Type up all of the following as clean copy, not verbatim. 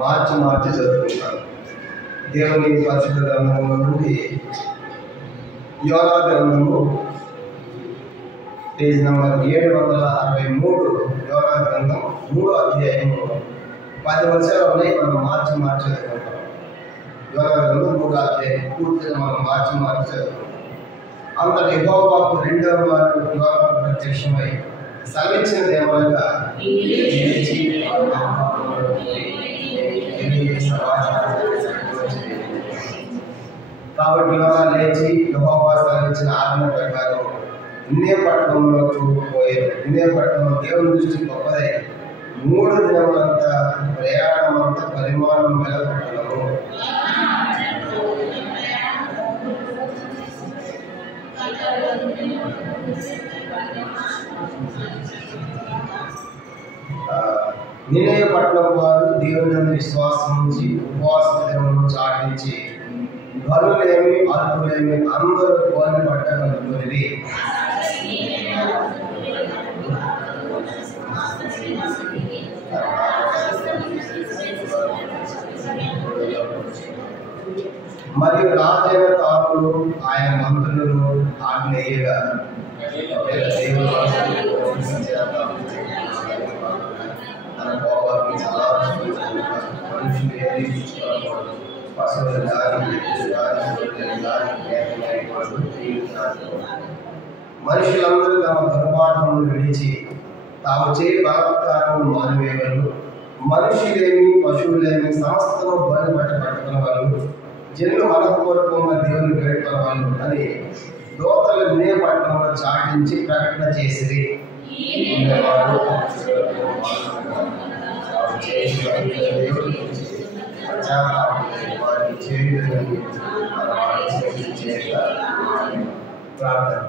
మార్చి మార్చి చదువుకుంటాను. దేవుని పరిశుద్ధ గ్రంథంలో నుండి యోనా గ్రంథము పేజ్ నంబర్ 763, యోనా గ్రంథం 3వ అధ్యాయము 10 వచనాలు ఉన్నాయి. మనం మార్చి మార్చి చదువుకుంటాం. యోనా గ్రంథం 3వ అధ్యాయం పూర్తిగా మనం మార్చి మార్చి చదువుకుంటాం. అంతటి యెహోవాకు రెండవ వారు యోనా ప్రత్యక్షమై సెలవిచ్చినది ఏమనగా, కాబట్టి యోనా లేచి యెహోవా సెలవిచ్చిన ఆజ్ఞ ప్రకారం నిన్నే పట్టణంలోకి పోయారు. నిన్నే పట్టణంలో దేవుని దృష్టి గొప్పదై 3 దినములంతా ప్రయాణమంతా పరిమాణం గల పట్టణము. నినయ పట్టణం వారు దేవుని యందు విశ్వాసం ఉంచి ఉపవాస దినములను చాటించి బరులేమి అల్పులేమి అందరూ కోని పట్ట కలుపుకొని మరియు రాజైన తాను ఆయన మంత్రులను ఆజ్ఞేయగా తన కోపానికి చాలా మనుషులు ఏది పశువులు మనుషులందరూ తమ పొరపాటును విడిచి తాము చేయి బలాత్కారం మానివేయగలరు. మనుషులేమి పశువులేమి సమస్తము బలి పట్టుకున్న వాళ్ళు, జనులు మనపూర్వకంగా దేవుని వేడుకున్న వాళ్ళు అని దోతలు నినే పట్టణంలో చాటించి ప్రకటన చేసిరి. ప్రార్థన.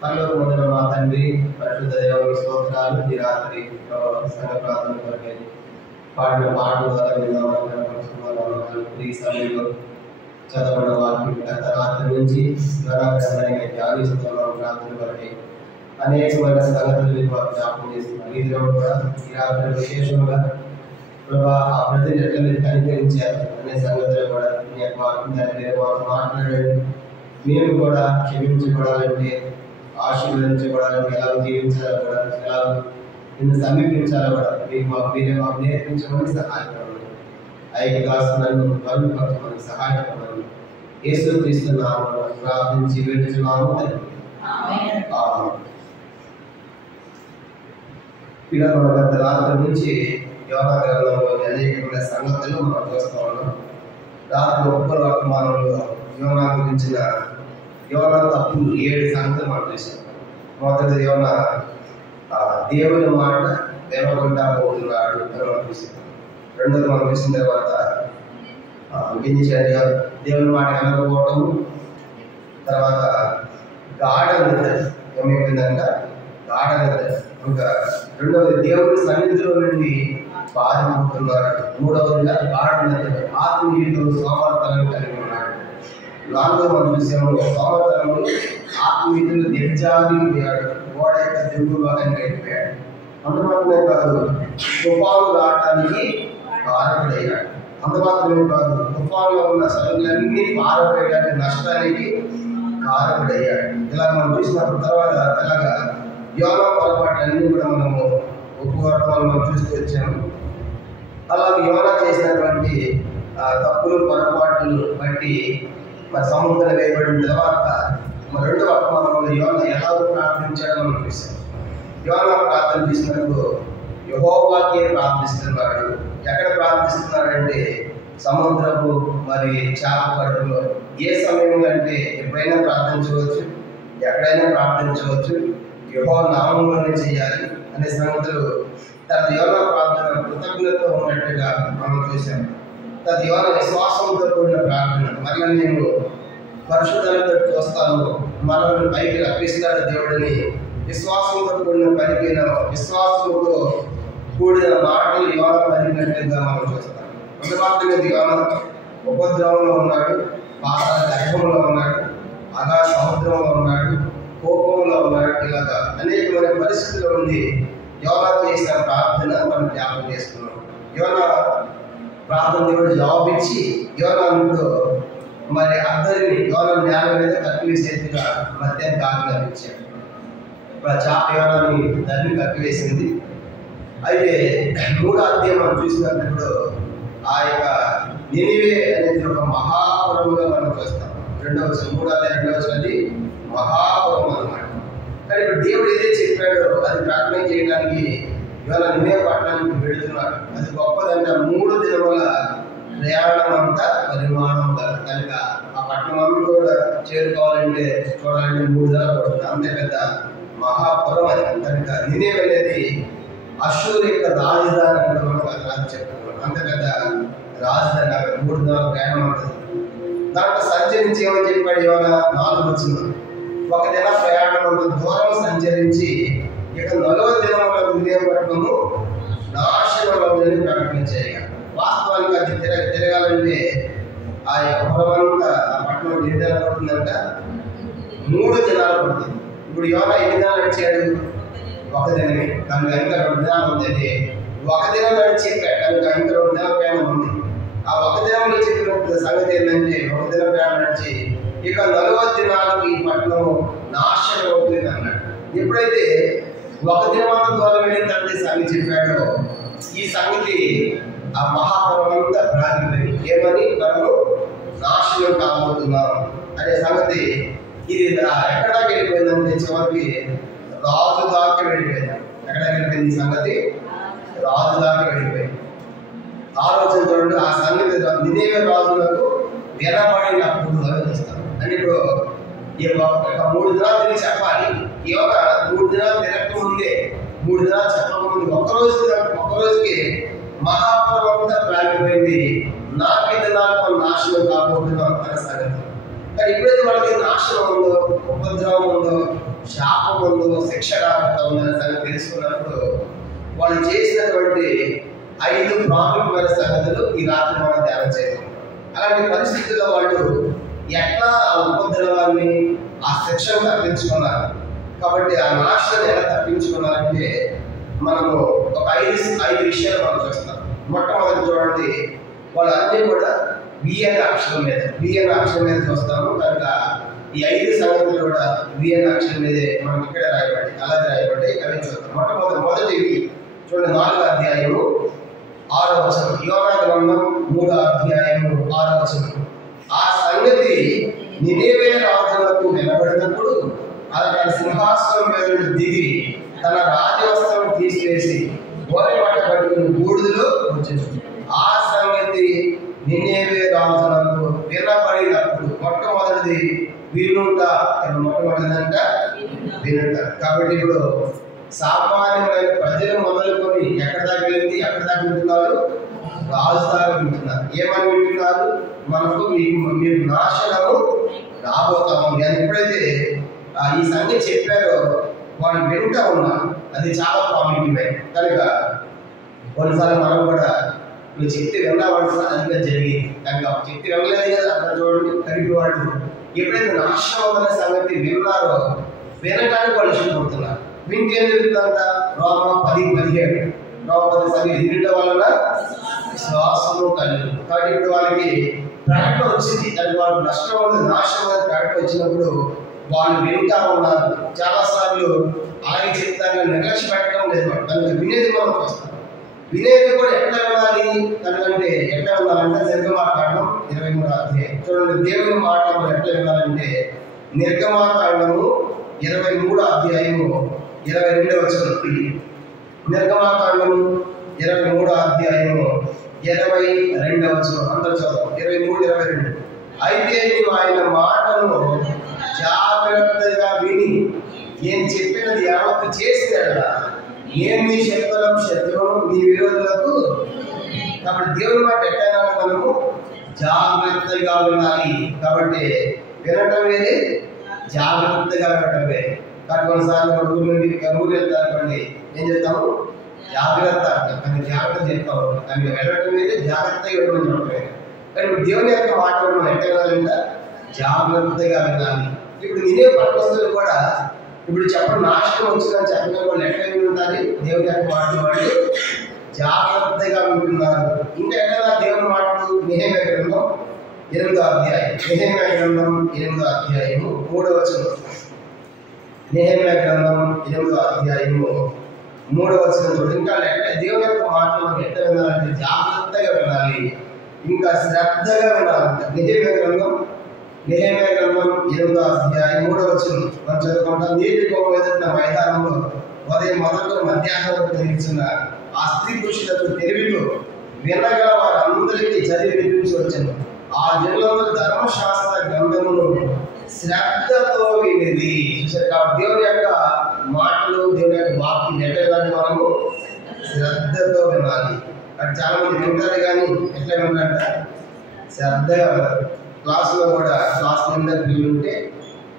పరలోక మొదల మా తండ్రి, పరిశుద్ధ దేవుని స్తోత్రాలు. ఈ రాత్రి సంఘ ప్రార్థన కొరకే పాడిన పాటల ద్వారా ఈ సమయంలో చదవడం వాక్యం గత రాత్రి నుంచి జ్ఞానాన్ని ధ్యానిస్తున్నాం. ప్రార్థన కొరకే అనేకమైన సంగతులు జ్ఞాపకం చేస్తున్నారు. ఈ దినం కూడా ఈ రాత్రి విశేషంగా ప్రభా ఆ ప్రజలు ఎట్లా మీరు కనికరించారు అనే సంగతులు కూడా మీ యొక్క వాక్యం దాన్ని మీరు మాట్లాడండి. మేము కూడా క్షమించబడాలంటే, ఆశీర్వదించబడాలంటే, ఎలా జీవించాలో కూడా, ఎలా నిన్ను సమీపించాలో కూడా మీరే మాకు నేర్పించమని సహాయపడండి. ఐక్యదాసు నన్ను బలపరచమని సహాయపడండి. యేసుక్రీస్తు నామమున ప్రార్థించి వేడుచున్నాము తండ్రి. పిల్లల గత రాత్రి నుంచి యోనా గ్రంథంలోని అనేకమైన సంగతులు మనం చూస్తూ ఉన్నాం. రాత్రి ఒక్క వర్తమానంలో యోనా గురించిన యోనా తప్పులు 7 సంగతులు మనం చూసాం. మొదటి యోనా దేవుని మాట వినకుండా పోతున్నాడు అని మనం చూసాం. రెండోది మనం చూసిన తర్వాత దేవుని మాట వినకపోవటము, తర్వాత గాఢ నిద్ర ఏమైపోయిందంట, గాఢ నిద్ర. ఇంకా రెండవది దేవుని సన్నిధిలో నుండి పారిపోతున్నాడు. మూడవదిగా గాఢ నిద్ర, ఆత్మీయులు సోమర్థనం కలిగి ఉన్నాడు. నాలుగో మనం చూసాము సోమర్థనములు ఆత్మీయులు దిగజారిపోయాడు. గోడ యొక్క దిగువ భాగానికి వెళ్ళిపోయాడు. అంత మాత్రమే కాదు, తుఫాను రావడానికి కారకుడయ్యాడు. అంత మాత్రమే కాదు, తుఫాన్లో ఉన్న సరుకులన్నీ పారవేయడానికి నష్టానికి కారకుడయ్యాడు. ఇలా మనం చూసినప్పుడు తర్వాత అలాగా యోనా పొరపాట్లన్నీ కూడా మనము ఒప్పుకోవడం మనం చూస్తూ వచ్చాము. అలాగే యోనా చేసినటువంటి తప్పులు పొరపాట్లు బట్టి మరి సముద్రం వేయబడిన తర్వాత మరి రెండవ వర్తమానంలో యోనా ఎలా ప్రార్థించాడో మనం చూసాం. యోనా ప్రార్థన చేసినప్పుడు యెహోవాకే ప్రార్థిస్తున్నాడు. ఎక్కడ ప్రార్థిస్తున్నాడంటే సముద్రపు మరి చేప కడుపులో. ఏ సమయంలో అంటే ఎప్పుడైనా ప్రార్థించవచ్చు, ఎక్కడైనా ప్రార్థించవచ్చు, యెహోవా నామంలోనే చేయాలి అనే సంగతులు తన యోనా ప్రార్థన కృతజ్ఞతతో ఉన్నట్టుగా మనం చూసాం. తన యోనా విశ్వాసంతో కూడిన ప్రార్థన. మరలా నేను పరిశుద్ధంతో చూస్తాను, మనల్ని పైకి రప్పిస్తాడు దేవుడిని విశ్వాసంతో కూడిన పలికిన, విశ్వాసంతో కూడిన మాటలు యోనా పలికినట్టుగా మనం చూస్తాం. అందుమాత్రమే యోనా ఉపద్రవంలో ఉన్నాడు, పాతాళ గర్భంలో ఉన్నాడు, సముద్రంలో ఉన్నాడు, కోపంలో ఉన్నాడు. ఇలాగా అనేకమైన పరిస్థితుల్లో ఉండి యోనా చేసిన ప్రార్థన మనం జ్ఞాపకం చేసుకున్నాం. యోనా ప్రార్థన దేవుడు జవాబు ఇచ్చి యోనాతో మరి అందరినీ యోనా నేల మీద కట్టివేసేట్టుగా మధ్యాహ్నం కాకి కనిపించాడు. ఇప్పుడు ఆ చాప యోనాని దాన్ని కట్టివేసింది. అయితే 3వ అధ్యాయం మనం చూసినప్పుడు ఆ యొక్క నినివే అనేది ఒక మహాపురముగా మనం చూస్తాం. 3వ అధ్యాయం అది మహాపురం అన్నమాట. కానీ ఇప్పుడు దేవుడు ఏదైతే చెప్పాడో అది ప్రకటన చేయడానికి ఇవాళ నినివే పట్టణానికి వెళుతున్నాడు. అది గొప్పదంట. 3 దినముల ప్రయాణం అంతా పరిమాణం కనుక ఆ పట్టణం అంతా కూడా చేరుకోవాలంటే చూడాలంటే 3 దినాలు పడుతుంది. అంతే పెద్ద మహాపురం అది. కనుక నినివే అనేది అష్షూరు యొక్క రాజధాని కూడా మనం రాజు చెప్పుకున్నాం. అంత పెద్ద రాజధాని 3 దినాల ప్రయాణం ఉంటుంది. దాంట్లో సంచరించి ఏమని చెప్పాడు యోనా 4 వచనం. 1 దిన ప్రయాణం దూరం సంచరించి ఇక 4వ దినంలో నినివే పట్టణము నాశనమని ప్రకటన చేయగా, వాస్తవానికి అది తిరగాలంటే ఆ యొక్క పురమంతా ఆ పట్టణం ఎన్ని దినాలు పడుతుందంట? 3 దినాలు పడుతుంది. ఇప్పుడు యోనా ఎన్ని దినాలు నడిచాడు? 1 దినమే. కనుక ఇంకా 2 దినాలు ఉందంటే 1 దినం నడిచి కనుక ఇంకా 2 దినాల ప్రయాణం ఉంది. ఆ 1 దినంలో చెప్పిన సంగతి ఏంటంటే 1 దిన ప్రయాణం నడిచి ఇక 4వ దినాలకు ఈ పట్టణం నాశనం అవుతుంది అన్నాడు. ఎప్పుడైతే 1 దినమంతా దూరం వెళ్ళిన తర్వాత సంగతి చెప్పాడో ఈ సంగతి ఆ మహాపురం అంతా ప్రారంభమైంది. ఏమని? మనము నాశనం కాబోతున్నాం అనే సంగతి. ఇది ఎక్కడ దాకా వెళ్ళిపోయిందంటే చివరికి రాజు దాకా వెళ్ళిపోయింది. ఎక్కడ వెళ్ళిపోయింది ఈ సంగతి? రాజు దాకా వెళ్ళిపోయింది. ఆలోచన చూడండి. ఆ సంగతి నినివే రాజులకు వినబడినప్పుడు ఆలోచిస్తాం. అంటే ఇప్పుడు ఈ 3 దినాలు తిరిగి చెప్పాలి. ఈ యొక్క 3 దినాలు తిరగక ముందే 3 దినాలు చెప్పకముందు ఒక్కరోజుకి మహాపురం అంతా ప్రారంభమైంది. 4 దినాలకు నాశనం కాబోతున్నాం అనే సంగతి. కానీ ఎప్పుడైతే వాళ్ళకి నాశనం ఉందో, ఉపద్రవం ఉందో, శాపం ఉందో, శిక్ష రాకుండా ఉందనే సంగతి తెలుసుకున్నప్పుడు వాళ్ళు చేసినటువంటి 5 ప్రాముఖ్యమైన సంగతులు ఈ రాత్రి మనం ధ్యానం చేయాలి. అలాంటి పరిస్థితుల్లో వాళ్ళు ఎట్లా ఆ ఉపద్రవాన్ని, ఆ శిక్షను తప్పించుకున్నారు. కాబట్టి ఆ నాశనాన్ని ఎలా తప్పించుకున్నారంటే మనము ఒక 5 విషయాలు మనం చూస్తాం. మొట్టమొదటి చూడండి, వాళ్ళు అన్నీ కూడా వి అనే అక్షరం మీద చూస్తాము. కనుక ఈ 5 సంగతులు కూడా వి అనే అక్షరం మీదే మనం ఇక్కడ రాయబడి అలాగే రాయబడి అవి చూద్దాం. మొదటివి చూడండి, 4వ అధ్యాయము 6వ వచనం. యోనా గ్రంథం 3వ అధ్యాయము 6వ వచనం. ఆ సంగతి నినివే రాజులకు వినబడినప్పుడు అతను సింహాసనం మీద దిగి తన రాజవస్త్రం తీసివేసి గోనె పట్ట పట్టుకుని బూడిదలో వచ్చేసింది. ఆ సంగతి నినివే రాజులకు వినబడినప్పుడు మొట్టమొదటిది వినుట. మొట్టమొదటిదంట వినుట. కాబట్టి ఇప్పుడు సామాన్యమైన ప్రజలు మొదలుకొని ఎక్కడ దాకా వింటున్నారు? రాజు దాకా వింటున్నారు. ఏమని వింటున్నారు? మీరు నాశనము రాబోతాము అని ఎప్పుడైతే ఈ సంగతి చెప్పారో వాళ్ళు వింటూ ఉన్నారు. అది చాలా ప్రాముఖ్యమైన. కనుక కొన్నిసార్లు మనం కూడా నువ్వు చెప్తే విన్నామంటే అదిగా జరిగింది. కనుక చెప్తే వినలేదు కదా అక్కడ చూడండి. కలిపి వాళ్ళు ఎప్పుడైతే నాశనం అనే సంగతి విన్నారో వినడానికి వాళ్ళు ఇష్టపడుతున్నారు. వింటే ఏం జరుగుతుందంట? రోమ 10:17 వినడం వలన విశ్వాసము కలిగి. కాబట్టి ఇప్పుడు వాళ్ళకి ప్రకటన వచ్చింది. అది వాళ్ళకి నష్టం అనేది, నాశనం అనేది ప్రకటన వచ్చినప్పుడు వాళ్ళు వింటా ఉన్నారు. చాలాసార్లు అలాగే చెప్తారు, నిర్లక్ష్య పెట్టడం లేదు. కనుక వినేది మనం వస్తాం. వినేది కూడా ఎట్లా వినాలి కనుకంటే ఎట్లా వినాలంటే నిర్గమాకాండం 23వ అధ్యాయం చూడండి. దేవుని మాట ఎట్లా వినాలంటే నిర్గమాకాండము 23వ అధ్యాయము 22వ వచనం. నిర్గమాకాండము 23వ అధ్యాయము 22వ వచనం. అందరూ చదువు. 23-22. అయితే నీవు ఆయన మాటను జాగ్రత్తగా విని నేను చెప్పినది యావత్తు చేసినాడా నేను నీ శత్రువును నీ విరోధులకు. కాబట్టి దేవుని మాట ఎట్టయినా మనము జాగ్రత్తగా వినాలి. కాబట్టి వినటం వేరే, జాగ్రత్తగా వినటం వేరే. కానీ కొన్నిసార్లు ఊరు వెళ్తానుకోండి, ఏం చెప్తాము? జాగ్రత్త అంటాం. కానీ జాగ్రత్త చెప్తాము. కానీ వెళ్ళటం వేరే, జాగ్రత్తగా వినడం చెప్పడం వేరే. కానీ ఇప్పుడు దేవుని యొక్క మాట మనం ఎట్ట వినాలంటే జాగ్రత్తగా వినాలి. ఇప్పుడు నినే పట్టణస్తులు కూడా ఇప్పుడు చెప్పండి, నాశనం వచ్చిందని చెప్పగా వాళ్ళు ఎక్కడ వింటారు? దేవుని యొక్క మాటలు వాళ్ళు జాగ్రత్తగా వింటున్నారు. ఇంకా ఎక్కడ దేవుని మాటలు? నెహెమ్యా గ్రంథం 8వ అధ్యాయం. నెహెమ్యా గ్రంథం 8వ అధ్యాయము 3వ వచనం. నెహెమ్యా గ్రంథం 8వ అధ్యాయము 3వ వచనం చూడండి. ఇంకా దేవుని యొక్క మాటలు ఎట్లా వినాలంటే జాగ్రత్తగా వినాలి, ఇంకా శ్రద్ధగా వినాలంట. నెహెమ్యా గ్రంథం 8వ అధ్యాయం 3వ వచనం మనం చదువుకుంటాం. నీటి కొమ్మ ఎదుట మైదానంలో ఉదయం మొదలు మధ్యాహ్నం వరకు నిలిచిన ఆ స్త్రీ పురుషులకు తెలివితో వినగల వారందరికీ చదివి వినిపించి వచ్చాను. ఆ జనులందరూ ధర్మశాస్త్ర గ్రంథమును శ్రద్ధతో వినేది. చూసారు కాబట్టి దేవుని యొక్క మాటలు, దేవుని యొక్క వాక్యం ఎట్లా మనము శ్రద్ధతో వినాలి. అటు చాలా మంది వింటారు కానీ ఎట్లా వినాలంట? శ్రద్ధగా వినాలి. క్లాసులో కూడా క్లాస్ నిండా పిల్లలు ఉంటే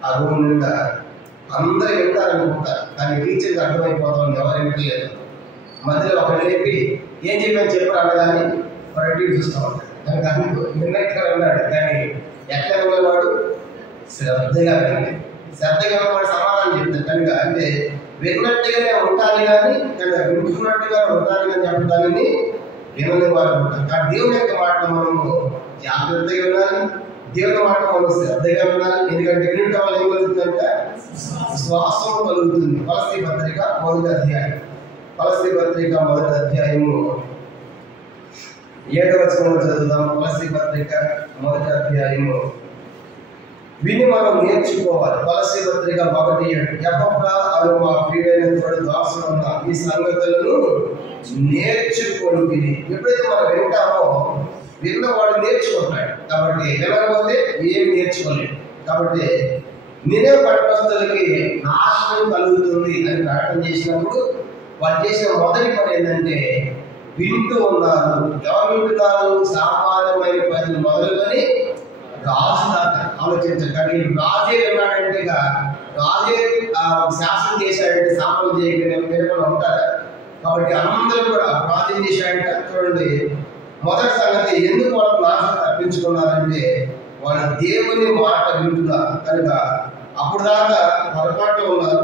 ఆ రూమ్ నిండా అందరూ వింటారనుకుంటారు, కానీ టీచర్కి అర్థమైపోతుంది ఎవరు వింటలేదు. మధ్యలో ఒకటి లేపి ఏం చెప్పాను చెప్పారు అనగానే వాడు టీవీ చూస్తూ ఉంటాడు. దానికి అందుకు విన్నట్టుగా విన్నాడు, కానీ ఎట్లా విన్నవాడు? శ్రద్ధగా విన్నాడు. శ్రద్ధగా వాడు సమాధానం చెప్తాడు కనుక. అంటే విన్నట్టుగానే ఉంటాను కానీ వింటున్నట్టుగా ఉంటాను కానీ చెప్పడాన్ని వినని వారు ఉంటారు. కానీ దేవుని యొక్క మాటలు మనము జాగ్రత్తగా వినాలి, దేవుని మాట మనం శ్రద్ధగా వినాలి. ఎందుకంటే వినటం వల్ల ఏం కలుగుతుందంటే విశ్వాసం కలుగుతుంది. కొలస్సీ పత్రిక 1వ అధ్యాయం. కొలస్సీ పత్రిక 1వ అధ్యాయము 7వ వచనంలో చదువుదాం. కొలస్సీ పత్రిక 1వ అధ్యాయము విని మనం నేర్చుకోవాలి. కొలస్సీ పత్రిక 1:7. ఎపఫ్రా అను మా ప్రియుడైన తోడు దాసుడు ఉన్న ఈ సంగతులను నేర్చుకోండి. ఎప్పుడైతే మనం వింటామో విన్నవాడు నేర్చుకుంటాడు. కాబట్టి వినకపోతే ఏం నేర్చుకోలేదు. కాబట్టి నినే పట్టణస్థులకి నాశనం కలుగుతుంది అని ప్రకటన చేసినప్పుడు వాళ్ళు చేసిన మొదటి పని ఏంటంటే వింటూ ఉన్నారు. ఎవరు వింటున్నారు? సామాన్యమైన ప్రజలు మొదలుకొని రాజు దాకా ఆలోచించారు. కానీ రాజే విన్నాడంటే రాజే శాసనం చేశాడంటే సామాన్యం చేయకుండా ఉంటారా? కాబట్టి అందరూ కూడా రాజు చేశాడంటే చూడండి, మొదటి సంగతి ఎందుకు వాళ్ళు నాశనం తప్పించుకున్నారంటే వాళ్ళు దేవుని మాట వింటున్నారు కనుక. అప్పుడు దాకా పొరపాటులో ఉన్నారు,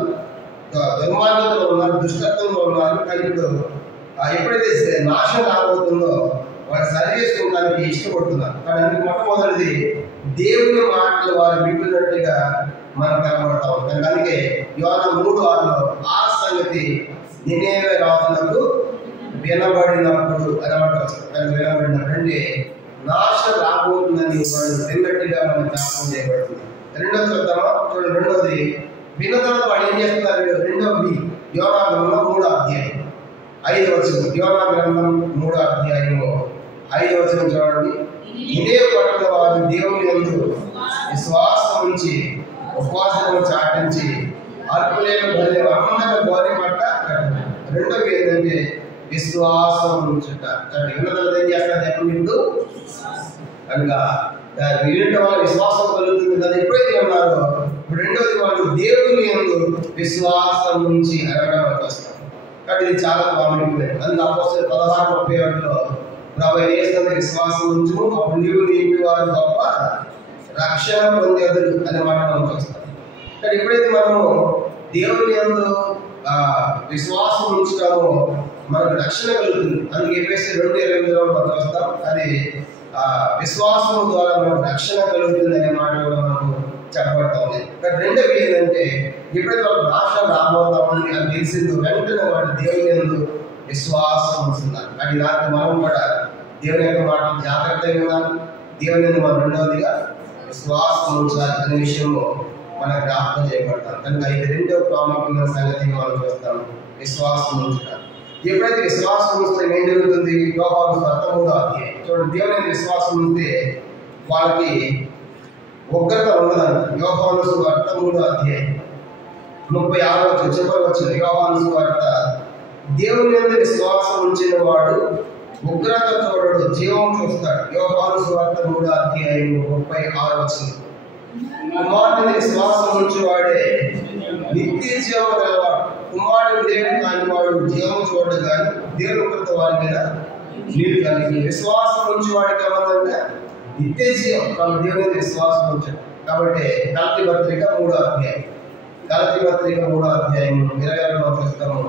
దుర్మార్గంలో ఉన్నారు, దుష్టత్వంలో ఉన్నారు. కానీ ఇప్పుడు ఎప్పుడైతే నాశనం రాబోతుందో వాళ్ళు సరి చేసుకోవడానికి ఇష్టపడుతున్నారు. కానీ అందుకు మొట్టమొదటిది దేవుని మాటలు వారు వింటున్నట్టుగా మనం కనబడతా ఉంటాం. అందుకే యోహాను 3:6లో ఆ సంగతి నినేవే రాజులకు వినబడినప్పుడు వినబడినప్పుడు అంటే నాశనం రాబోతుందని వాళ్ళు విన్నట్టుగా మనం జ్ఞాపకం చేయబడుతుంది. రెండోది చూద్దామా? చూడండి, రెండోది విన్న తర్వాత వాళ్ళు ఏం చేస్తున్నారు? రెండవది యోహాను గ్రంథం 3వ అధ్యాయం 5వ వచనం. యోహాను గ్రంథం 3వ అధ్యాయము 5వ వచనం చూడండి. ఇదే పట్ల వారు దేవుని యందు విశ్వాసం ఉంచి ఉపవాసము చాటించి అల్పులైన బలి అందరూ గోరి పట్ట. రెండోది ఏంటంటే విశ్వాసం ఉంచుట. విన్న తర్వాత ఏం చేస్తారు చెప్పండి? ఇప్పుడు కనుక వినటం వల్ల విశ్వాసం కలుగుతుంది కదా. ఎప్పుడైతే ఉన్నారో ఇప్పుడు రెండోది వాళ్ళు దేవుని యందు విశ్వాసం నుంచి అడగడం వరకు వస్తారు. కాబట్టి ఇది చాలా ప్రాముఖ్యమైనది. అందుకే అపోస్తలుల 16:31లో ప్రభు యేసునందు విశ్వాసం ఉంచు, అప్పుడు నీవు నీ ఇంటి వారు గొప్ప రక్షణ పొందేదురు అనే మాట మనకు వస్తాం. కానీ ఎప్పుడైతే మనము దేవుని యందు విశ్వాసం ఉంచుతామో మనకు రక్షణ కలుగుతుంది. అందుకే ఎఫెసీ 2:28లో మనం వస్తాం. అది విశ్వాసం ద్వారా మనకు రక్షణ కలుగుతుంది అనే మాట మనకు చెప్పబడతా ఉంది. కానీ రెండోది ఏంటంటే ఎప్పుడైతే వాళ్ళకి నాశనం రాబోతామని అది తెలిసిందో వెంటనే వాళ్ళు దేవుని యందు విశ్వాసం ఉంచుతున్నారు. కానీ రాత్రి మనం కూడా దేవుని యొక్క మాటలు జాగ్రత్తగా వినాలి. దేవుని యందు మనం రెండవదిగా విశ్వాసం ఉంచాలి అనే విషయంలో మనకు జ్ఞాపకం చేయబడతాం. కనుక ఇది రెండవ ప్రాముఖ్యమైన సంగతిగా మనం చూస్తాం, విశ్వాసం ఉంచుతాం. ఎప్పుడైతే విశ్వాసం ఉంచితే ఏం జరుగుతుంది? యోహాను సువార్త 3వ అధ్యాయం చూడండి. దేవుని విశ్వాసం ఉంటే వాళ్ళకి ఉగ్రత ఉండదంట. యోహాను సువార్త 3వ అధ్యాయం 36వ వచనం చివరి వచనం. యోహాను సువార్త దేవుని యందు విశ్వాసం ఉంచిన వాడు ఉగ్రత చూడడు, జీవం చూస్తాడు. యోహాను సువార్త 3వ అధ్యాయం 36వ వచనం. కుమారుని విశ్వాసం ఉంచేవాడే నిత్య జీవం గలవాడు. కుమారుడు దేవుని కాని వాడు జీవం చూడడు కానీ దేవుని ఉగ్రత వారి మీద నీరు కలిగి. విశ్వాసం ఉంచేవాడికి ఏమన్నా నిత్య జీవం. దేవుని విశ్వాసం ఉంచాడు. కాబట్టి గలతీ పత్రిక 3వ అధ్యాయం గలతీ పత్రిక 3వ అధ్యాయం 26వ వచనం.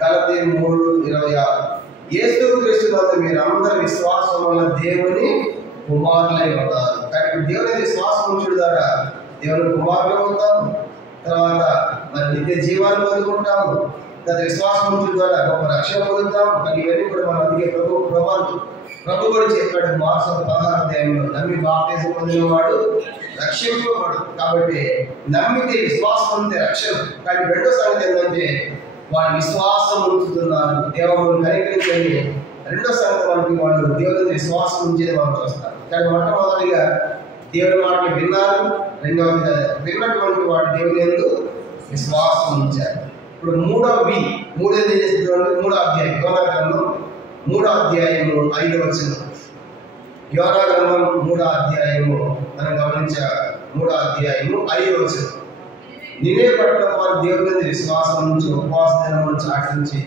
గలతీ 3:26. యేసుక్రీస్తు నందు మీరందరూ విశ్వాసం వల్ల దేవుని కుమారులై ఉన్నారు. కాబట్టి దేవుని విశ్వాసం ఉంచడం ద్వారా దేవుని కుమారులు అవుతాము. తర్వాత మరి నిత్య జీవాన్ని పొందుకుంటాము. తర్వాత విశ్వాసం ఉంచడం ద్వారా గొప్ప రక్షణ పొందుతాము. మరి ఇవన్నీ కూడా మనం అందుకే ప్రభు కూడా చెప్పాడు మార్క్స్ 16వ అధ్యాయంలో, నమ్మి బాప్తిసం పొందినవాడు రక్షింపబడు. కాబట్టి నమ్మితే విశ్వాసం ఉంటే రక్షణ. కానీ రెండో సంగతి ఏంటంటే వాళ్ళు విశ్వాసం ఉంచుతున్నారు, దేవుని కనికరించండి. రెండో సంగతి మనకి వాళ్ళు దేవుని విశ్వాసం ఉంచేది మనం చూస్తారు. కానీ మొట్టమొదటిగా దేవుని మాటలు విన్నారు, రెండవది విన్నటువంటి వాడు దేవుని యందు విశ్వాసం ఉంచారు. ఇప్పుడు మూడోది ఏం చేస్తుంది? 3వ అధ్యాయం యోనా గ్రంథం 3వ అధ్యాయము 5వ వచనం. యోనా గ్రంథం 3వ అధ్యాయము మనం గమనించ 3వ అధ్యాయము 5వ వచనం. నినే పట్టణ వారు దేవుని మీద విశ్వాసం నుంచి ఉపవాస దినం నుంచి ఆచరించి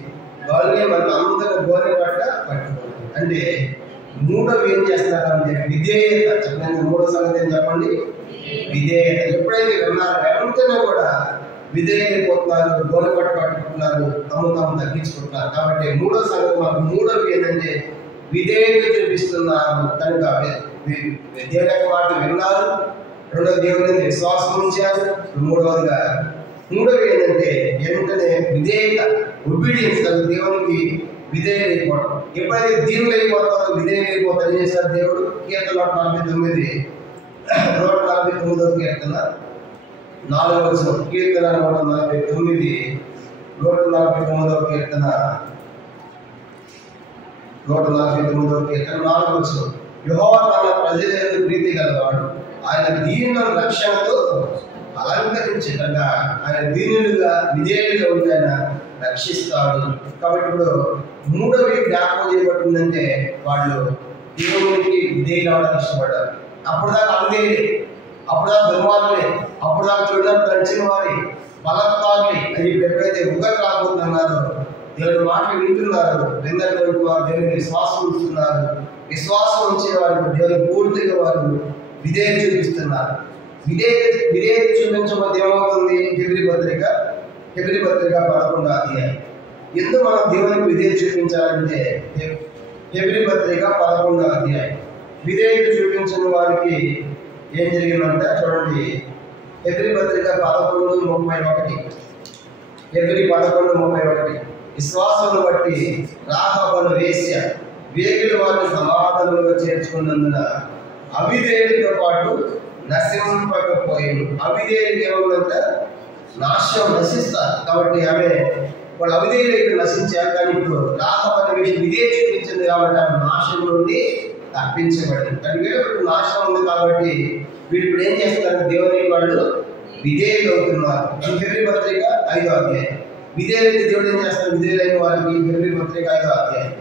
గోలే మన అందరూ గోలే పట్ట పట్టుకోండి. అంటే మూడోవి ఏం చేస్తున్నారంటే విధేయత. చెప్పండి, మూడో సంగతి ఏం చెప్పండి? విధేయత. ఎప్పుడైతే విన్నారు వెంటనే కూడా విధేయతైపోతున్నారు, గోలే పట్టు పట్టుకుంటున్నారు, తాము తగ్గించుకుంటున్నారు. కాబట్టి మూడో సంగతి మనకు మూడోవి ఏంటంటే విధేయత చూపిస్తున్నారు. కనుక దేవుని యొక్క మాట విన్నారు, రెండోది దేవుని విశ్వాసం ఉంచారు, మూడోది ఏంటంటే వెంటనే విధేయత, ఒబీడియన్స్. దేవునికి విధేయులైపోవడం. ఎప్పుడైతే దీనులు అయిపోతారో విధేయులైపోతారు ఏం చేశారు దేవుడు? కీర్తన 149 149వ కీర్తన 4వ వచనం. కీర్తన 149 149వ కీర్తన 149వ కీర్తన 4వ వచనం. యెహోవా తన ప్రజలందు ప్రీతి గలవాడు, ఆయన దీనులను రక్షణతో అలంకరించగా ఆయన దీనులుగా విధేయులుగా ఉంటే ఆయన రక్షిస్తాడు. కాబట్టి ఇప్పుడు మూడోవి జ్ఞాపకం చేయబడుతుందంటే వాళ్ళు దేవునికి విధేయులు అవడానికి ఇష్టపడ్డారు. అప్పుడు దాకా అందేలే, అప్పుడు దాకా దుర్మార్గులే, అప్పుడు దాకా చూడడానికి తడిచిన వారి బలత్కారులే. అది ఎప్పుడైతే ఉగరు రాబోతున్నారో దేవుని మాటలు వింటున్నారు, విన్నటువంటి వారు దేవుని విశ్వాసం ఉంచుతున్నారు. విశ్వాసం ఉంచే వారు దేవుని పూర్తిగా వారు విధేయత చూపిస్తున్నారు. విధేయత చూపించబోతే ఏమవుతుంది? హెబ్రీ పత్రిక 11వ అధ్యాయం. ఎందుకు మనం దేవునికి విధేయత చూపించాలంటే హెబ్రీ పత్రిక 11వ అధ్యాయం. విధేయత చూపించిన వారికి ఏం జరిగిందంటే చూడండి, హెబ్రీ పత్రిక 11:31. హెబ్రీ 11:31. విశ్వాసమును బట్టి రాహాబు వేశ్య వేగుల వారిని సమాధానంలో చేర్చుకున్నందున అవిధేయులతో పాటు నశింపకపోయాను. అవిధేయులకి ఏముందంటే నాశనం, నశిస్తారు. కాబట్టి ఆమె వాళ్ళు అవిధేయులైతే నశించారు. కానీ ఇప్పుడు రాహాబు అనే విషయం విధేయత చూపించింది కాబట్టి ఆమె నాశనం నుండి తప్పించబడింది. కానీ వీళ్ళు నాశనం ఉంది కాబట్టి వీళ్ళు ఇప్పుడు ఏం చేస్తారు? దేవునికి వాళ్ళు విధేయులు అవుతున్నారు. హెబ్రీ పత్రిక 5వ అధ్యాయం. విధేయులైతే దేవుడు ఏం చేస్తారు? విధేయులైన వారికి హెబ్రీ పత్రిక 5వ అధ్యాయం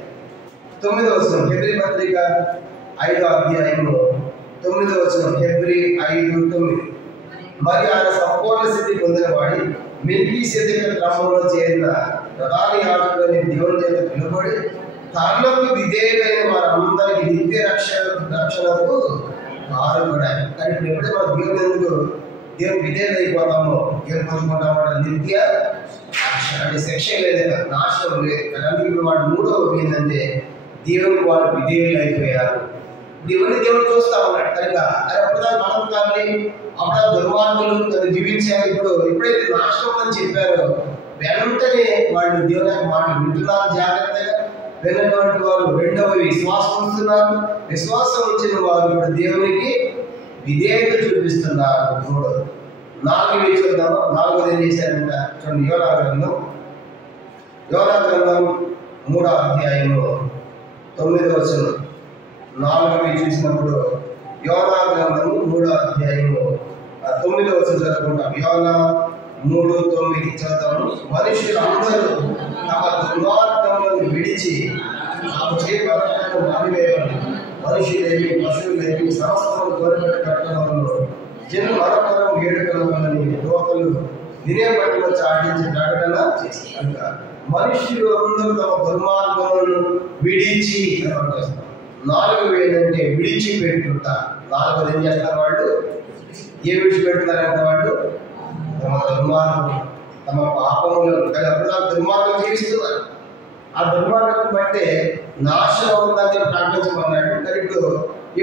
9వ వచనం. హెబ్రీ పత్రిక 5వ అధ్యాయము 9వ వచనం. హెబ్రీ 5:9. మరి ఆయన సంపూర్ణ స్థితి పొందిన వాడి మెల్కీసెదెకు క్రమంలో చేరిన ప్రధాన యాజకుడని దేవుని చేత పిలువబడి తనకు విధేయులైన వారందరికీ నిత్య రక్షణకు కారణపడాలి. కానీ ఎప్పుడైతే మనం దేవుని ఎందుకు దేవుని విధేయులు అయిపోతామో ఏం పొందుకుంటామంటే నిత్య రక్షణ. అంటే శిక్ష లేదు, నాశనం లేదు. అందుకే ఇప్పుడు వాడు మూడవది ఏంటంటే దేవునికి వాళ్ళు విధేయులు అయిపోయారు. దేవుని దేవుడు చూస్తా ఉన్నాడు కనుక అది అప్పుడా మనం కానీ అప్పుడా దుర్మార్గులు జీవించారు. ఇప్పుడు ఎప్పుడైతే నాశనం అని చెప్పారో వెంటనే వాళ్ళు దేవుని యొక్క మాటలు వింటున్నారు, జాగ్రత్తగా విన్నటువంటి వారు రెండవది విశ్వాసం ఉంచుతున్నారు. విశ్వాసం ఉంచిన వారు ఇప్పుడు దేవునికి విధేయత చూపిస్తున్నారు. మూడవది. 4వ చూద్దాము. 4వది ఏం చేశారంట చూడండి. యోనా గ్రంథం 3వ అధ్యాయము 9వ వచనం. 4వ చూసినప్పుడు యోనా గ్రంథము 3వ అధ్యాయము 9వ వచనం చదువుకుంటాం. యోనా 3:9 చదువుతాము. మనుషులు అందరూ తమ దుర్మార్గములను విడిచి తాము చేయబడటం మానివేయాలి. మనుషులేమి పశువులేమి సంవత్సరం కోరిపెట్ట కట్టడంలో జన్మ మరొకరం వేడుకల వలని లోకలు వినే పట్ల చాటించి ప్రకటన చేసి కనుక మనుషులు అందరూ తమ దుర్మార్గములను విడిచి అని. 4వ ఏంటంటే విడిచిపెట్టుట. 4వది ఏం చేస్తారు వాళ్ళు? ఏ విడిచిపెడతారంటే వాళ్ళు తమ దుర్మార్గం, తమ పాపములను అప్పుడు ఆ దుర్మార్గం జీవిస్తున్నారు. ఆ దుర్మార్గం బట్టే నాశనం అవుతుందని ప్రకటించమన్నాడు. కానీ ఇప్పుడు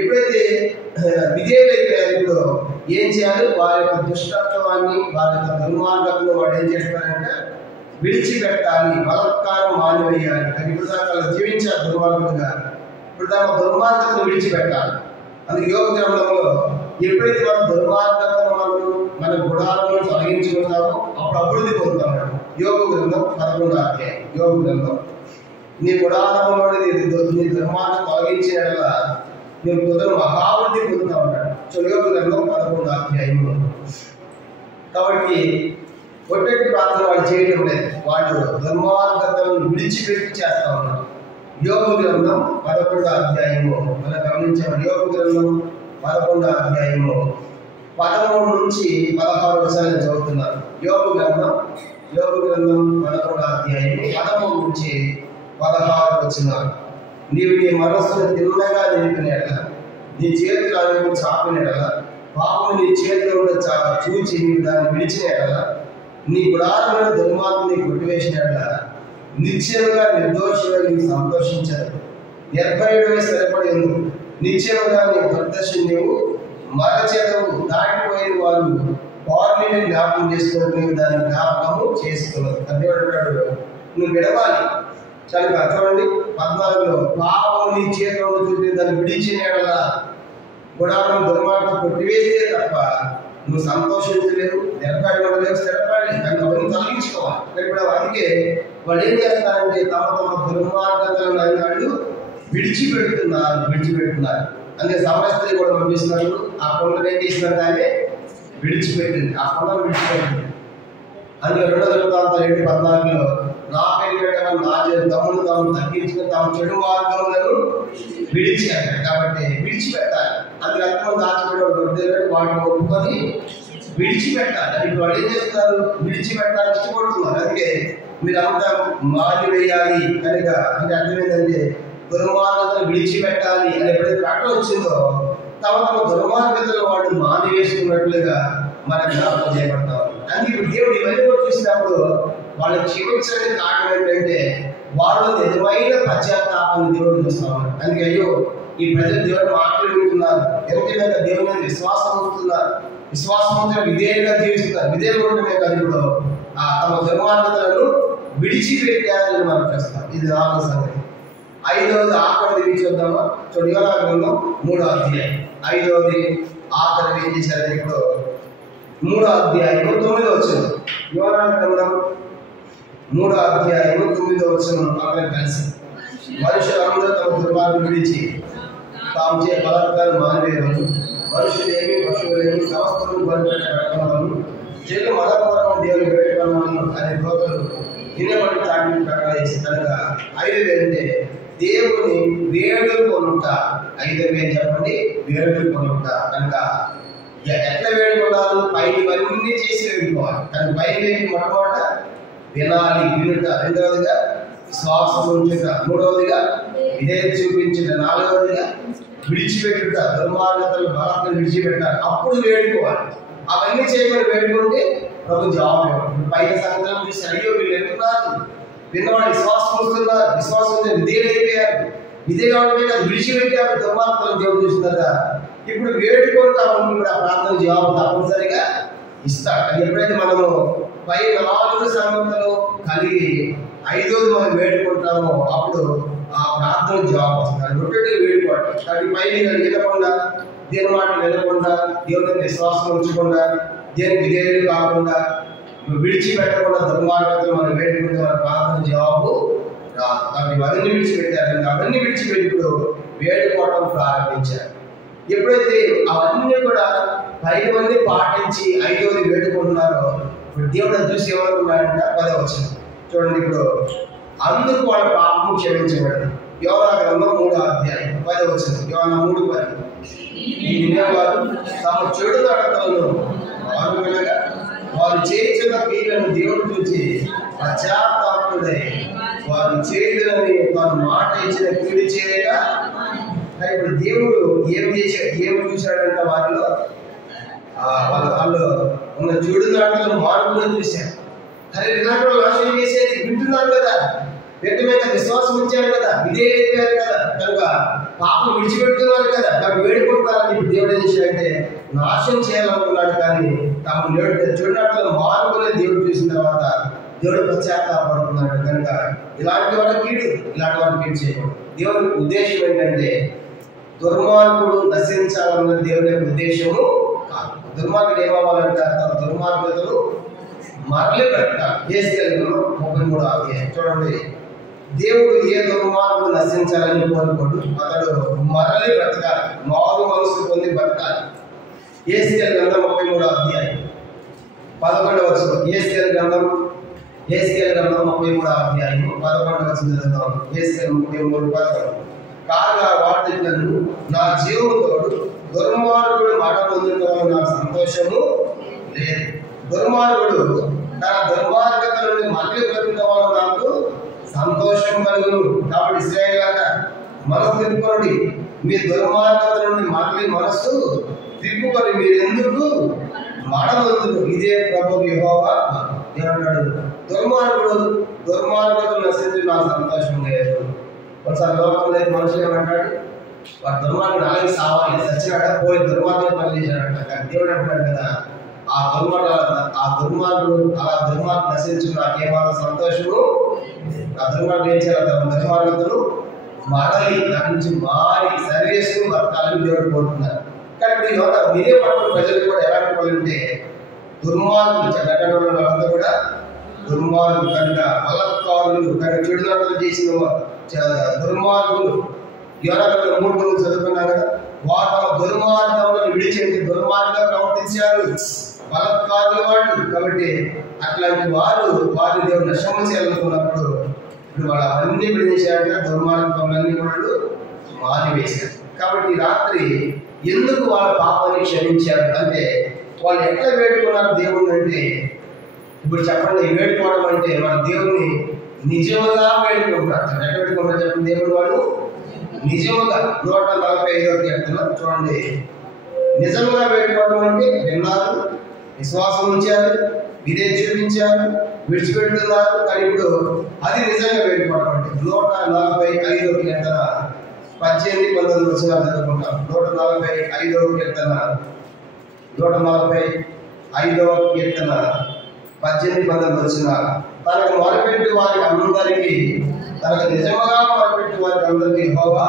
ఎప్పుడైతే విధేయులైపోయారు, ఇప్పుడు ఏం చేయాలి? వారి యొక్క దుష్టత్వాన్ని, వారి యొక్క దుర్మార్గతను వాడు ఏం చేస్తారంటే విడిచిపెట్టాలి, బలత్కారం మానివేయాలి. కానీ ఇప్పుడు దాకా జీవించారు దుర్మార్గులుగా, ఇప్పుడు తమ దుర్మార్గతను విడిచిపెట్టాలి. అందుకే యోగ గ్రంథంలో ఎప్పుడైతే మన దుర్మార్గతను మన గుడాలను తొలగించుకుంటామో అప్పుడు అభివృద్ధి పొందుతాం. యోగ గ్రంథం 11వ అధ్యాయం. యోగ గ్రంథం నీ గుడారంలో నీ దుర్మార్గం తొలగించేలా నేను కుదరు మహావృద్ధి పొందుతా ఉన్నాడు. యోగ గ్రంథం 11వ అధ్యాయము. కాబట్టి ఒట్టటి ప్రార్థన వాళ్ళు చేయడం లేదు, వాళ్ళు దుర్మార్గతలను విడిచిపెట్టి చేస్తా ఉన్నారు. యోగ గ్రంథం 11వ అధ్యాయము మనం గమనించాము. యోగ గ్రంథం 11వ అధ్యాయము 13 నుంచి 16 వచనాలు చదువుతున్నారు. యోగ గ్రంథం 11వ అధ్యాయం 13 నుంచి 16 వచనాలు. నీవు నీ మనస్సును తిన్నగా నిలిపినట్లా, నీ చేతులు అడుగు చాపినట్లా, పాపం నీ చేతులు చూచి నీవు దాన్ని విడిచినట్లా, నీ గుడారమైన దుర్మార్గుని కొట్టివేసినట్లా, నిశ్చయంగా నిర్దోషులు నీవు సంతోషించదు, నిర్భయుడిగా స్థిరపడి ఉంది. నిశ్చయంగా నీ దుర్దర్శి నీవు మరచెదవు, దాటిపోయిన వాళ్ళు పౌర్ణిని జ్ఞాపకం చేసుకుని నీవు దాన్ని జ్ఞాపకము చేసుకున్నావు. అదేమంటాడు, నువ్వు విడవాలి. దానికి అర్థమండి 14లో పాపం నీ చేతిలో చూపి దాన్ని విడిచిన గుడారం దుర్మార్గం కొట్టివేస్తే తప్ప నువ్వు సంతోషించలేవు, నిర్భయపడలేవు, స్థిరపడలేవు. దాన్ని అవన్నీ తొలగించుకోవాలి. ఇప్పుడు అందుకే వాళ్ళు ఏం చేస్తారంటే తమ దుర్మార్గతలను అన్నాడు విడిచిపెడుతున్నారు. అందుకే సమస్యలు కూడా పంపిస్తున్నారు. ఆ కొండను ఏం చేసినారు? దాన్ని విడిచిపెట్టింది, ఆ కొండను విడిచిపెట్టింది. అందుకే 2 దినవృత్తాంతాలు 7:14లో నా పేరు పెట్టడం నా తమ్ముడు తాము తగ్గించుకుని తాము చెడు మార్గములను విడిచారు. కాబట్టి విడిచిపెట్టాలి. అందుకే అర్థం దాచిపెట్టాడు వాటిని ఒప్పుకొని విడిచిపెట్టాలి. ఇప్పుడు వాళ్ళు ఏం చేస్తున్నారు? విడిచిపెట్టాలని ఇష్టపడుతున్నారు. అందుకే మీరు అంతా మానివేయాలి కనుక అంటే అర్థం ఏంటంటే దుర్మార్గతను విడిచిపెట్టాలి అని ఎప్పుడైతే ప్రకటన వచ్చిందో తమ దుర్మార్గతను వాడు మానివేసుకున్నట్లుగా మన జ్ఞాపకం చేయబడతాం. అందుకే ఇప్పుడు దేవుడు ఇవన్నీ కూడా చూసినప్పుడు వాళ్ళు క్షమించడానికి కారణం ఏంటంటే వాళ్ళు నిజమైన పశ్చాత్తాపాన్ని దేవుడు చూస్తా ఉన్నారు. అందుకే అయ్యో ఈ ప్రజలు దేవుడు మాటలు వింటున్నారు, ఎందుకంటే దేవుని విశ్వాసం ఉంటున్నారు, విశ్వాసంతో విధేయంగా జీవిస్తున్నారు. విధేయులు ఉండటమే కాదు ఇప్పుడు తమ దుర్మార్గతలను విడిచిపెట్టాలని మనం చేస్తాం. ఇది 4వ సంగతి. 5వది ఆఖరిది చూద్దామా? యోనా గ్రంథం 3వ అధ్యాయం. 5వది ఆఖరిది ఏం చేశారని ఇప్పుడు 3వ అధ్యాయం 9వ వచనం. యోనా గ్రంథం 3వ అధ్యాయం 9వ వచనం. అక్కడ కలిసి మనుషులందరూ తమ దుర్మార్గం విడిచి తాము చే బలాత్కారం మానివేయవలను, మనుషులేమి పశువులేమి సమస్తము బలిపెట్టబడవలను, చెల్లు మనపూర్వం దేవుని పెట్టుకోవాలను అనే దోతలు వినబడి చాటి ప్రకటన చేసి కనుక 5 అంటే దేవుని వేడుకొనుట. 5 చెప్పండి, వేడుకొనుట. కనుక ఎట్లా వేడుకోవాలి? పైనవన్నీ చేసి వేడుకోవాలి. కానీ పైన వేడి మొట్టమొదట వినాలి, వినుట. 2వదిగా శ్వాసం ఉంచుట. 3వదిగా విధేయత చూపించుట. 4వదిగా విడిచిపెట్టుట, దుర్మార్గతలు బలాత్కారం విడిచిపెట్టాలి. అప్పుడు వేడుకోవాలి. అవన్నీ చేయమని వేడుకుంటే ప్రభు జవాబు ఇవ్వడు. పైన సంగతులను చూసి అయ్యో వీళ్ళు ఎట్టున్నారు, విన్నవాడు విశ్వాసం వస్తున్నారు, విశ్వాసం విధేయులు అయిపోయారు, విధేయులు అంటే అది విడిచిపెట్టారు, దుర్మార్గతలు దేవుడు చూస్తున్నారా. ఇప్పుడు వేడుకుంటామని ఇప్పుడు ఆ ప్రార్థన జవాబు తప్పనిసరిగా ఇస్తాడు. అది ఎప్పుడైతే మనము పై 4 సంగతులు కలిగి 5వది మనం వేడుకుంటామో అప్పుడు ఆ ప్రార్థన జవాబు వస్తుంది. రొట్టె వేడుకోవడం. కాబట్టి పైన వినకుండా, దేవుని మాట వినకుండా, దేవుని విశ్వాసం ఉంచకుండా, దేవుని విధేయులు కాకుండా, విడిచిపెట్టకుండా దుర్మార్గతలు మనం వేడుకుంటే మన ప్రార్థన జవాబు రాదు. కాబట్టి అవన్నీ విడిచిపెట్టారు. అవన్నీ విడిచిపెట్టి ఇప్పుడు వేడుకోవడం ప్రారంభించారు. ఎప్పుడైతే అవన్నీ కూడా 5 మంది పాటించి 5వది వేడుకుంటున్నారో ఇప్పుడు దేవుడు చూసి ఏమనుకున్నాడంట? 10వ వచనం చూడండి. ఇప్పుడు అందుకు వాళ్ళ పాపం క్షమించబడింది. యోనా గ్రంథం 3వ అధ్యాయం 10వ వచనం. యోనా 3:10. ఈ వినేవారు తమ చెడు నడతలను వారు వినగా వారు చేయించిన క్రియలను దేవుడు చూసి పశ్చాత్తాపకుడై వారు చేయదని వారు మాట ఇచ్చిన కీడు చేయగా. ఇప్పుడు దేవుడు ఏం చూశాడంట? వారిలో వాళ్ళు ఉన్న చెడు నాటలు మార్పులను చూశారు. అరే ఇలాంటి వాళ్ళు నాశనం చేసేది వింటున్నారు కదా, వ్యక్తమైన విశ్వాసం ఉంచారు కదా, విధేయత కదా, కనుక పాపం విడిచిపెడుతున్నారు కదా, నాకు వేడుకుంటున్నారని చెప్పి దేవుడు ఏం చేశాడంటే నాశనం చేయాలనుకున్నాడు. కానీ తాము చెడు మార్పులే దేవుడు చూసిన తర్వాత దేవుడు పశ్చాత్తాపడుతున్నాడు. కనుక ఇలాంటి వాళ్ళకి కీడు, ఇలాంటి వాళ్ళకి కీడు చేయకూడదు. దేవుడి ఉద్దేశం ఏంటంటే దుర్మార్గుడు నశించాలన్న దేవుడి యొక్క ఉద్దేశము కాదు. దుర్మార్గుడు ఏమవ్వాలంటే తన దుర్మార్గులు మరలి పెట్టాలి. యేసయ్య 33వ అధ్యాయం చూడండి. దేవుడు ఏ దుర్మార్గుడు నశించాలని కోరుకోడు, అతడు మరలి బ్రతకాలి, మారు మనసు పొంది బ్రతకాలి. యేసయ్య గ్రంథం 33వ అధ్యాయం 11వ వచనం. యేసయ్య గ్రంథం 33వ అధ్యాయం 11వ వచనం చదువుతాం. యేసయ్య 33:11. కాగా వాటిలను నా జీవముతోడు దుర్మార్గుడు మాట పొందుకోవడం నాకు సంతోషము లేదు. దుర్మార్గుడు తన దుర్మార్గత నుండి మళ్ళీ బ్రతుకోవడం నాకు సంతోషం కలుగును. కాబట్టి ఇశ్రాయేలులారా మనసు తిప్పుకోండి, మీ దుర్మార్గత నుండి మళ్ళీ మనస్సు తిప్పుకొని మీరు ఎందుకు మాడనందుకు ఇదే ప్రభు యెహోవా ఏమంటాడు. దుర్మార్గతను నశించి నాకు సంతోషం లేదు. ఒకసారి లోకంలో మనుషులు ఏమంటాడు, వాడు దుర్మార్గుడు అలాగే సావాలి, సచ్చినాడ పోయి దుర్మార్గుడు పని చేశాడంట. కానీ దేవుడు అంటున్నాడు కదా, ఆ దుర్మార్గుడు అలా దుర్మార్గుడు నశించు నాకేమాత్రం సంతోషము. ఆ దుర్మార్గుడు ఏం చేయాలి, తన దుర్మార్గతను మారాలి, దాని నుంచి మారి సర్వేసుకుని బతకాలని దేవుడు కోరుతున్నారు. కానీ ఇప్పుడు మీరే పట్ల ప్రజలు కూడా ఎలాంటి వాళ్ళు అంటే దుర్మార్గులు, చెడ్డ వాళ్ళంతా కూడా దుర్మార్గులు. కనుక బలత్కారులు, కనుక చెడుదలు చేసిన దుర్మార్గులు. యోనాను 3 చదువుకున్నాం కదా, వారు తమ దుర్మార్గములను విడిచేందుకు దుర్మార్గంగా ప్రవర్తించారు, బలత్కారులు వాళ్ళు. కాబట్టి అట్లాంటి వారు దేవుడు నశము చేయాలనుకున్నప్పుడు ఇప్పుడు వాళ్ళు అవన్నీ విడిచేశాక దుర్మార్గములన్నీ వాళ్ళు మారివేశారు. కాబట్టి రాత్రి ఎందుకు వాళ్ళ పాపాన్ని క్షమించారు అంటే వాళ్ళు ఎట్లా వేడుకున్నారు దేవుడిని అంటే, ఇప్పుడు చెప్పండి, వేడుకోవడం అంటే వాళ్ళ దేవుడిని నిజముగా వేడుకుంటారు. ఎట్లా వేడుకుంటారు చెప్పండి, దేవుడు వాడు నిజముగా 145వ కీర్తన చూడండి. నిజంగా వేడుకోవడం అంటే విన్నారు, విశ్వాసం ఉంచారు, విధేయత చూపించారు, విడిచిపెడుతున్నారు. కానీ ఇప్పుడు అది నిజంగా వేడుకోవడం అంటే 145వ కీర్తన 18-19 వచనాలు చదువుకుంటాం. 145వ కీర్తన 18-19 వచనాలు. తనకు మొరపెట్టి వారికి అందరికీ, తనకు నిజముగా మొరపెట్టి వారికి అందరికీ యెహోవా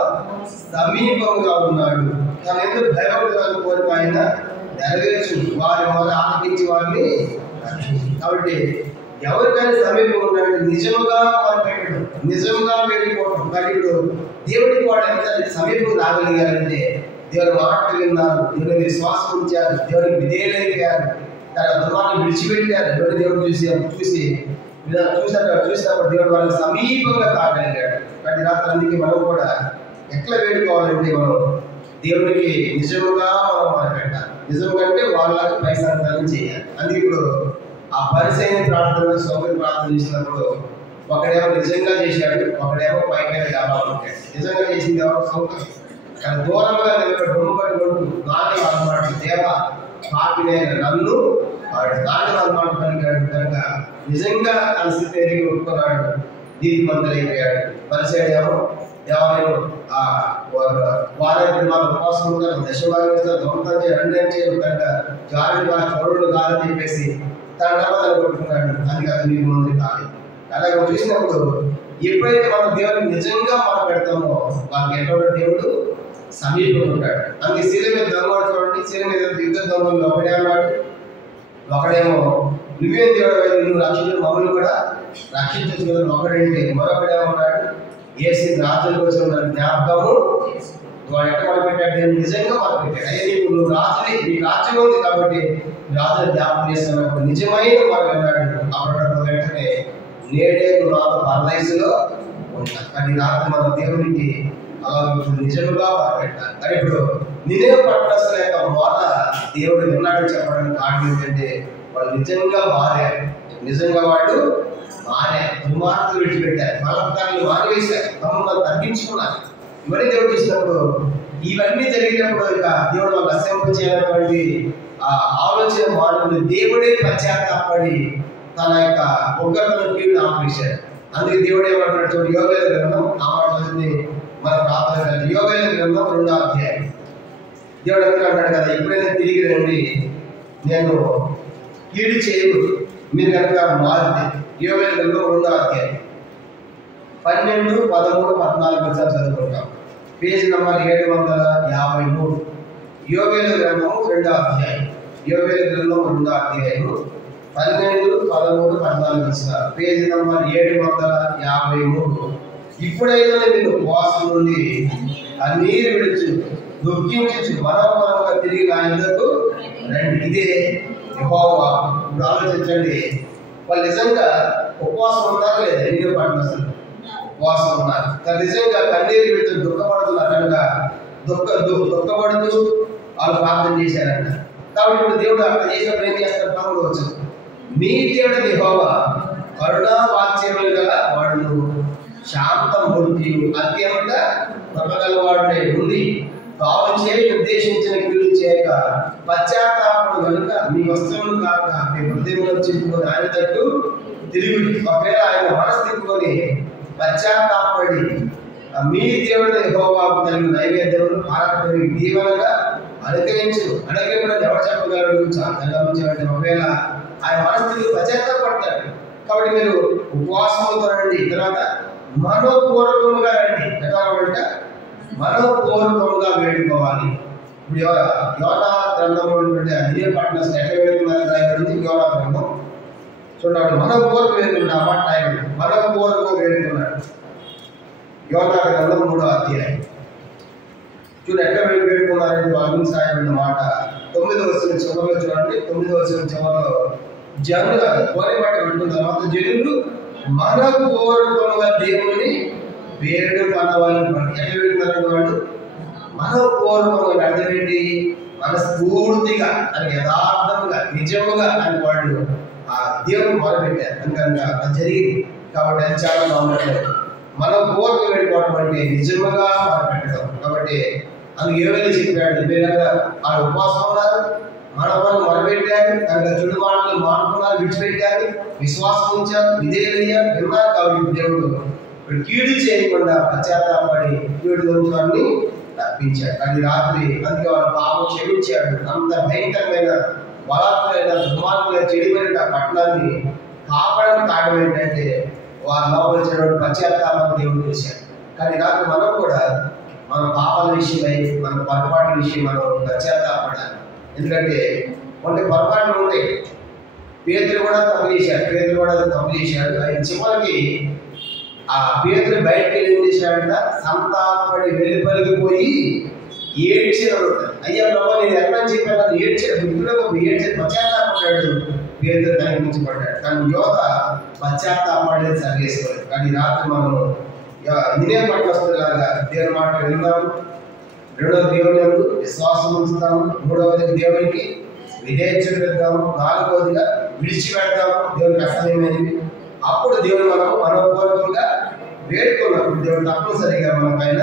సమీపంగా ఉన్నాడు. తన ఎందుకు భయపడతాను కోరిక ఆయన నెరవేర్చు, వారి మొర ఆలకించి వారిని రక్షించు. కాబట్టి ఎవరికైనా సమీపం ఉన్నాడు, నిజముగా మొరపెట్టడం, నిజముగా వెళ్ళిపోవడం. కానీ ఇప్పుడు దేవుడికి వాడు ఎంత సమీపం రాగలిగారంటే దేవుని మాట విన్నారు, దేవుని విశ్వాసం ఉంచారు, దేవునికి విధేయులయ్యారు, తన దుర్మార్గం విడిచిపెట్టారు. దేవుడు చూసినప్పుడు దేవుడు వాళ్ళని సమీపంగా కాగలిగాడు. కానీ రాత్రి అందుకే మనం కూడా ఎట్లా వేడుకోవాలంటే మనం దేవునికి నిజముగా మనం మొదలుపెట్టాలి. నిజంగా అంటే వాళ్ళకి పైసంతానం చేయాలి. అందుకే ఇప్పుడు ఆ పరిసైన ప్రార్థన, సౌకర్య ప్రార్థన చేసినప్పుడు ఒకడేమో నిజంగా చేశాడు, ఒకడేమో పైన డాబాలు ఉంటాడు. నిజంగా చేసింది ఎవరు సౌకర్యం, కానీ దూరంగా నిలబడి రొమ్ముబడి కొడుకు నాని అన్నమాట, దేవ పాపినైన నన్ను వాడు నాని అన్నమాట పలికాడు. కనుక నిజంగా తన స్థితి ఎరిగి ఒప్పుకున్నాడు, నీతిమంతులైపోయాడు. పరిసైడేమో దేవాలయం వారైతే వాళ్ళు ఉపవాసం ఉంటారు, దశభాగం దొంగతనం చేయడం చేయడం కనుక జారుడు చౌరుడు కాదని చెప్పేసి తన నమ్మకాలు కొట్టుకున్నాడు. అందుకే అది నీకు మంది కాదు. అలాగే చూసినప్పుడు ఎప్పుడైతే మనం దేవుడిని నిజంగా మాట్లాడతామో వాళ్ళకి ఎక్కడ దేవుడు సమీపంగా ఉంటాడు. అందుకే శిల మీద దొంగడు చూడండి, శిల మీద ఇద్దరు దొంగలు ఒకడే అన్నాడు. ఒకడేమో నువ్వేం దేవుడు, నువ్వు రక్షించు, మమ్మల్ని కూడా రక్షించచ్చు కదా ఒకడంటే. మరొకడేమన్నాడు, ఏసీ రాజులకు వచ్చిన జ్ఞాపకము వాడు ఎట్లా మొదలుపెట్టాడు, నిజంగా మొదలుపెట్టాడు. అయ్యే నువ్వు రాజుని, నీకు రాజ్యం ఉంది కాబట్టి రాజుని జ్ఞాపకం చేస్తున్నప్పుడు నిజమైన వాడు అన్నాడు. అప్పుడు వెంటనే నేడే నువ్వు నాతో పరదేశంలో ఉంటాను. కానీ రాత్రి మన దేవునికి అలా నిజముగా మొదలుపెట్టాలి. కానీ ఇప్పుడు నినే పట్టణస్థుల యొక్క మాట దేవుడు విన్నాడని చెప్పడానికి కారణం ఏంటంటే వాళ్ళు నిజంగా మారారు. నిజంగా వాళ్ళు మారారు, దుర్మార్గులు విడిచిపెట్టారు, బలత్కారులు మారివేశారు, తమను తగ్గించుకున్నారు. ఇవన్నీ దేవుడు చూసినప్పుడు ఇవన్నీ జరిగినప్పుడు ఇక దేవుడు వాళ్ళు అసెంబ్లీ చేయాలన్నటువంటి ఆ ఆలోచన వాళ్ళు దేవుడే పశ్చాత్తాపడి తన యొక్క ఉగ్రతను కీడు ఆపేశాడు. అందుకే దేవుడు ఏమంటున్నాడు చూడండి, యోగేల గ్రంథం ఆ మాటలని మన ప్రార్థన యోగేల గ్రంథం 2వ అధ్యాయం. దేవుడు ఎందుకంటాడు కదా, ఎప్పుడైనా తిరిగి రండి, నేను కీడు చేయదు మీరు కనుక మారితే. యోగేల గ్రంథం 2వ అధ్యాయం 12, 13, 14 చదువుకుంటాం. Page number 753. యోగేల గ్రంథం 2వ అధ్యాయం. యోగేల గ్రంథం 2వ అధ్యాయం 12, 13, 14 పేజీ నంబర్ 753. ఇప్పుడైనా మీరు ఉపవాసం నుండి ఆ నీరు విడుచు దుఃఖించు మనోమనంగా తిరిగి నా యుద్ధకు రండి. ఇదే యెహోవా. ఇప్పుడు ఆలోచించండి, వాళ్ళు నిజంగా ఉపవాసం ఉన్నారు లేదా? ఎన్నో పాటలు అసలు ఉపవాసం ఉన్నారు. నిజంగా కన్నీరు విడుతూ దుఃఖపడుతున్నారు కనుక దుఃఖపడుతూ వాళ్ళు ప్రార్థన చేశారంట. కాబట్టి ఇప్పుడు దేవుడు అక్కడ చేసినప్పుడు ఏం చేస్తారు? పనుకోవచ్చు. మీ దేవుడు యెహోవా కరుణా వాత్సల్యములు గల వాడును, శాంతం పొంది అత్యంత కృపగలవాడునై ఉండి తాను చేయి ఉద్దేశించిన కీడు చేయక పశ్చాత్తాపడు కనుక మీ వస్తువులు కాక మీ హృదయంలో చింపుకొని ఆయన తట్టు తిరిగి ఒకవేళ ఆయన మనసు తిప్పుకొని పశ్చాత్తాపడి మీ దేవుడు యెహోవాకు కలిగిన నైవేద్యములు పారపడి దీవెనగా అనుగ్రహించు. అనుగ్రహించడం ఎవరు చెప్పగలడు? చాలా ఒకవేళ ఆయన మనస్థితి పశ్చాత్తాపడతాడు. కాబట్టి మీరు ఉపవాసంతో రండి, తర్వాత మనోపూర్వకంగా రండి. ఎట్లా అంటే మనోపూర్వకంగా వేడుకోవాలి. ఇప్పుడు యోనా గ్రంథం అదే పట్ల రాయబడింది. యోనా గ్రంథం చూడండి, మనోపూర్వకం వేడుకుంటే ఆ మాట రాయబడింది. మనోపూర్వకం వేడుకున్నాడు. యోనా గ్రంథం 3వ అధ్యాయం చూడండి ఎట్లా వేడుకున్నారని వాళ్ళని రాయబడిన మాట 9వ వచనం చివరిలో చూడండి. 9వ వచనం చివరిలో జనులు కోరి మాట వింటున్న తర్వాత జనులు మనపూర్వకంగా దేవుని వేడుకొనవాలని ఎట్లా వేడుకున్నారని వాళ్ళు మనపూర్వకంగా అర్థం ఏంటి? మనస్ఫూర్తిగా అని యథార్థంగా నిజముగా అని వాళ్ళు ఆ దేవుని మొదలుపెట్టారు. అందుకని అది జరిగింది. కాబట్టి అది చాలా బాగుండట్లేదు. మనపూర్వకంగా వేడుకోవడం అంటే నిజముగా మొదలుపెట్టడం. కాబట్టి అందుకు ఏమైనా చెప్పాడు, వేరేగా వాళ్ళు ఉపవాసం ఉన్నారు, మన పనులు మొదలుపెట్టారు, కనుక చెడు మాటలు మానుకున్నారు, విడిచిపెట్టారు, విశ్వాసం ఉంచారు, విధేయులయ్యారు, విన్నారు. కాబట్టి దేవుడు ఇప్పుడు కీడు చేయకుండా పశ్చాత్తాపడి కీడు దొంగని తప్పించాడు. అది రాత్రి అందుకే వాళ్ళ పాపం క్షమించాడు. అంత భయంకరమైన బలాత్మైన దుర్మార్గమైన చెడిపోయిన పట్టణాన్ని కాపాడడం కారణం ఏంటంటే వారి లోపల వచ్చినటువంటి పశ్చాత్తాపాన్ని దేవుడు చేశాడు. కానీ రాత్రి మనం కూడా మన పాపాల విషయమై మన పొరపాటు విషయం మనం పశ్చాత్తాపడాలి. ఎందుకంటే కొన్ని పొరపాట్లు ఉంటాయి. పేతురు కూడా తప్పు చేశాడు. ఆయన చివరికి ఆ పేతురు బయటకు ఏం చేశాడంట? సంతాపడి వెలుపలిగిపోయి ఏడ్చిన. అయ్యా ప్రభా నేను ఎక్కడని చెప్పాను, ఏడ్చాడు పశ్చాత్తాపడ్డాడు. పేతురు కనిపించబడ్డాడు. కానీ యోధ పశ్చాత్తాపడేది సరిగేసుకోలేదు. కానీ రాత్రి మనం నినే పట్టొస్తులాగా దేవుని మాట విందాము. రెండవ దేవుని యందు విశ్వాసం ఉంచుతాము. మూడవది దేవునికి విధేయత పెడతాము. నాలుగవదిగా విడిచిపెడతాము దేవునికి అసహ్యమైనవి. అప్పుడు దేవుడు మనపూర్వకంగా వేడుకున్నప్పుడు దేవుడు తప్పనిసరిగా మన పైన,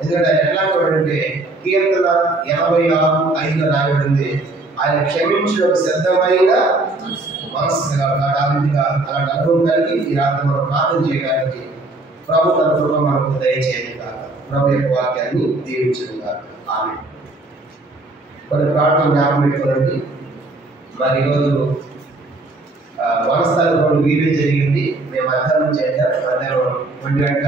ఎందుకంటే ఆయన ఎట్లా అంటే కీర్తన 86:5 రాయబడింది, ఆయన క్షమించడం సిద్ధమైన మనస్సు అలాంటి అనుభవం కలిగి ఈ రాత్రి మనం ప్రార్థన చేయడానికి ప్రభు తన కృప మనకు దయచేయను కాక. ప్రభు యొక్క వాక్యాన్ని దీవించను కాక. ఆమేన్. కొన్ని ప్రార్థన జ్ఞాపకం పెట్టుకోనండి. మరి ఈరోజు వనస్థలం వీడియో జరిగింది. మేము మధ్యాహ్నం చేద్దాం. మధ్యాహ్నం 1 గంటల